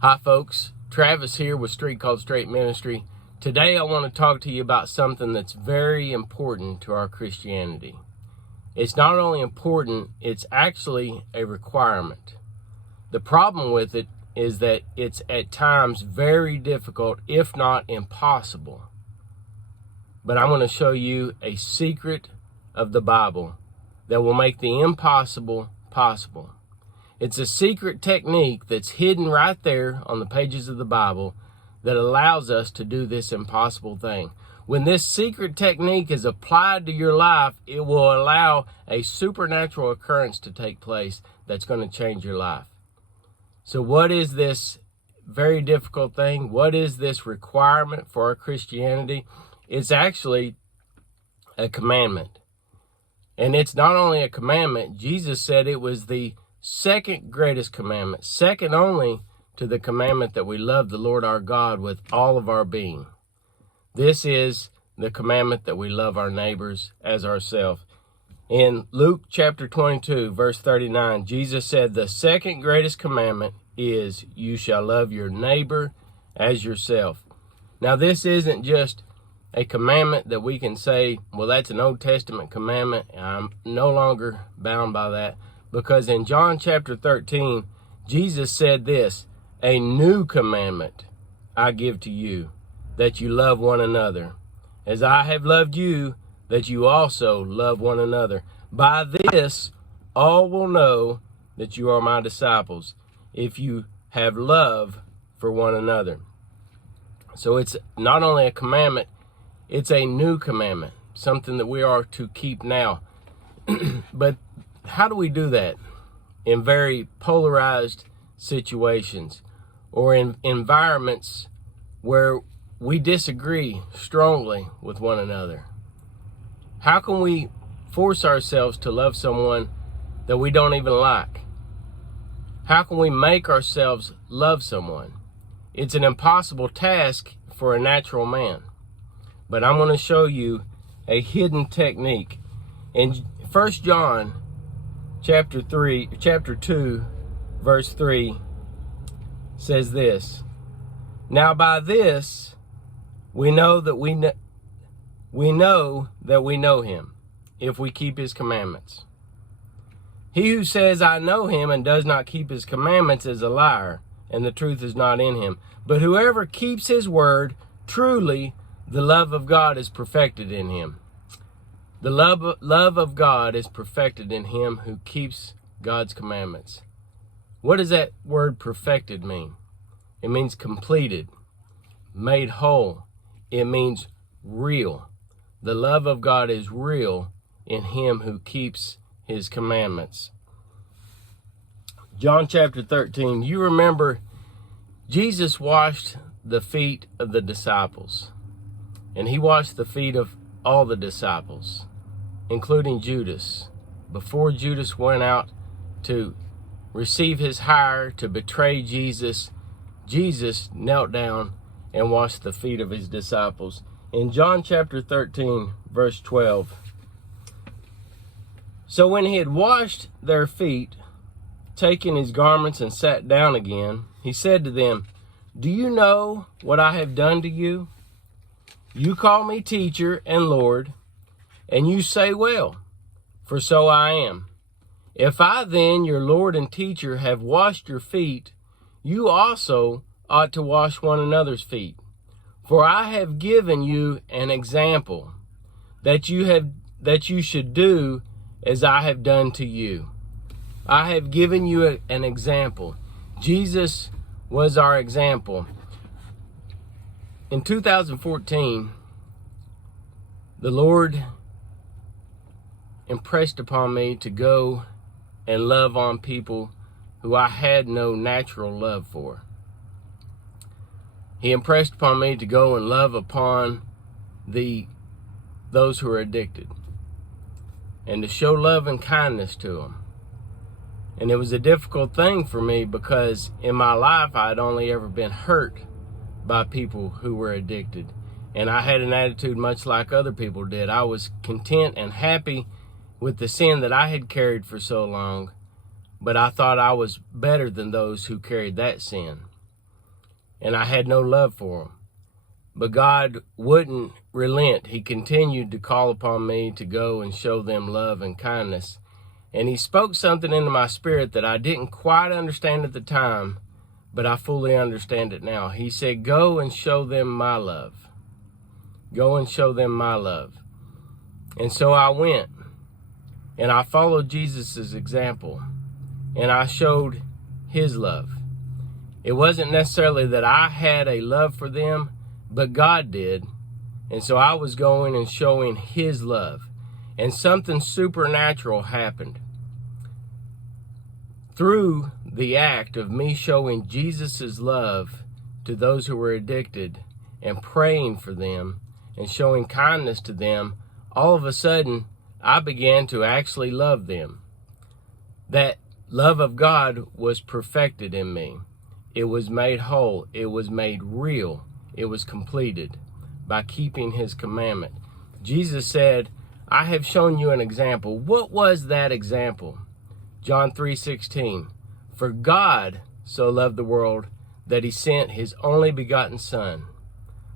Hi folks, Travis here with Street Called Straight Ministry. Today I want to talk to you about something that's very important to our Christianity. It's not only important, it's actually a requirement. The problem with it is that it's at times very difficult, if not impossible. But I'm going to show you a secret of the Bible that will make the impossible possible. It's a secret technique that's hidden right there on the pages of the Bible that allows us to do this impossible thing. When this secret technique is applied to your life, it will allow a supernatural occurrence to take place that's going to change your life. So what is this very difficult thing? What is this requirement for our Christianity? It's actually a commandment. And it's not only a commandment, Jesus said it was the second greatest commandment, second only to the commandment that we love the Lord our God with all of our being. This is the commandment that we love our neighbors as ourselves. In Luke chapter 22, verse 39, Jesus said, the second greatest commandment is, you shall love your neighbor as yourself. Now, this isn't just a commandment that we can say, well, that's an Old Testament commandment. I'm no longer bound by that. Because in John chapter 13, Jesus said this, a new commandment I give to you, that you love one another. As I have loved you, that you also love one another. By this, all will know that you are my disciples, if you have love for one another. So it's not only a commandment, it's a new commandment, something that we are to keep now. But how do we do that? In very polarized situations or in environments where we disagree strongly with one another. How can we force ourselves to love someone that we don't even like? How can we make ourselves love someone? It's an impossible task for a natural man. But I'm going to show you a hidden technique. In 1 John chapter 2, verse 3 says this, now by this we know that we know him, if we keep his commandments. He who says, I know him, and does not keep his commandments is a liar, and the truth is not in him. But whoever keeps his word, truly the love of God is perfected in him. The love of God is perfected in him who keeps God's commandments. What does that word perfected mean? It means completed, made whole. It means real. The love of God is real in him who keeps his commandments. John chapter 13, you remember Jesus washed the feet of the disciples. And he washed the feet of all the disciples, including Judas. Before Judas went out to receive his hire to betray Jesus, Jesus knelt down and washed the feet of his disciples. In John chapter 13, verse 12, so when he had washed their feet, taken his garments and sat down again, he said to them, do you know what I have done to you? You call me teacher and Lord, and you say, well, for so I am. If I then, your Lord and teacher, have washed your feet, you also ought to wash one another's feet. For I have given you an example, that you should do as I have done to you. I have given you an example. Jesus was our example. In 2014, the Lord impressed upon me to go and love on people who I had no natural love for. He impressed upon me to go and love upon those who are addicted and to show love and kindness to them. And it was a difficult thing for me because in my life I had only ever been hurt by people who were addicted. And I had an attitude much like other people did. I was content and happy with the sin that I had carried for so long, but I thought I was better than those who carried that sin. and I had no love for them. But God wouldn't relent. He continued to call upon me to go and show them love and kindness. And he spoke something into my spirit that I didn't quite understand at the time, but I fully understand it now. He said, go and show them my love. Go and show them my love. And so I went, and I followed Jesus' example, and I showed his love. It wasn't necessarily that I had a love for them, but God did. And so I was going and showing his love. And something supernatural happened. Through the act of me showing Jesus' love to those who were addicted and praying for them and showing kindness to them, all of a sudden, I began to actually love them. That love of God was perfected in me. It was made whole. It was made real. It was completed by keeping his commandment. Jesus said, I have shown you an example. What was that example? John 3:16. For God so loved the world that he sent his only begotten Son,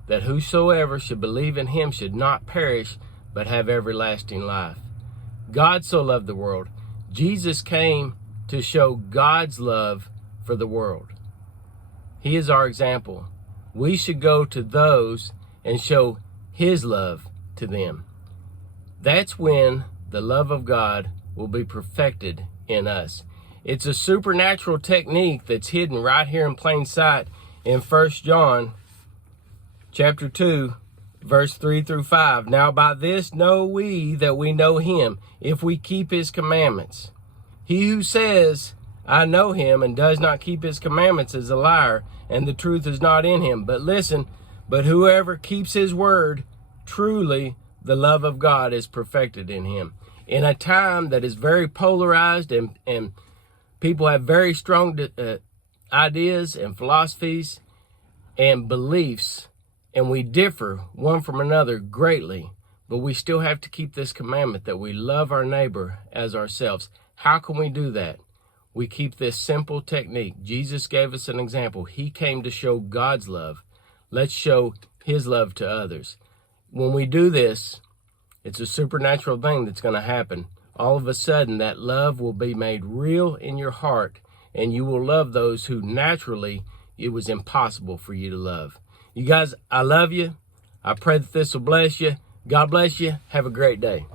that whosoever should believe in him should not perish, but have everlasting life. God so loved the world. Jesus came to show God's love for the world. He is our example. We should go to those and show his love to them. That's when the love of God will be perfected in us. It's a supernatural technique that's hidden right here in plain sight in 1 John chapter 2, verse 3 through 5. Now by this know we that we know him, if we keep his commandments. He who says, I know him, and does not keep his commandments is a liar, and the truth is not in him. But listen, but whoever keeps his word, truly the love of God is perfected in him. In a time that is very polarized and people have very strong ideas and philosophies and beliefs, and we differ one from another greatly, but we still have to keep this commandment that we love our neighbor as ourselves. How can we do that? We keep this simple technique. Jesus gave us an example. He came to show God's love. Let's show his love to others. When we do this, it's a supernatural thing that's going to happen. All of a sudden, that love will be made real in your heart, and you will love those who naturally it was impossible for you to love. You guys, I love you. I pray that this will bless you. God bless you. Have a great day.